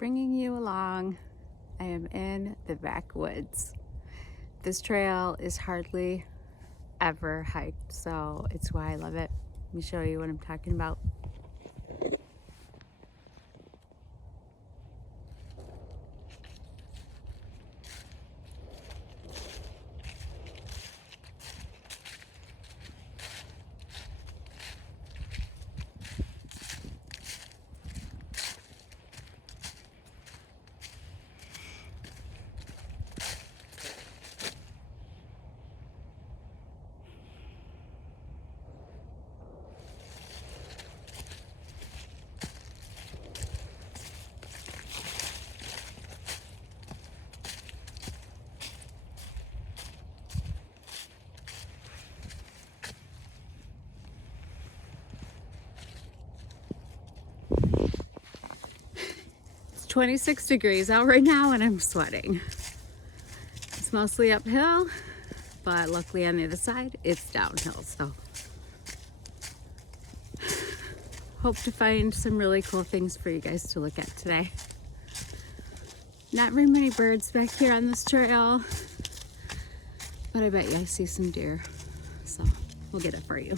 bringing you along. I am in the backwoods. This trail is hardly ever hiked, so it's why I love it. Let me show you what I'm talking about. It's 26 degrees out right now and I'm sweating. It's mostly uphill, but luckily on the other side, it's downhill, so. Hope to find some really cool things for you guys to look at today. Not very many birds back here on this trail, but I bet you I see some deer, so we'll get it for you.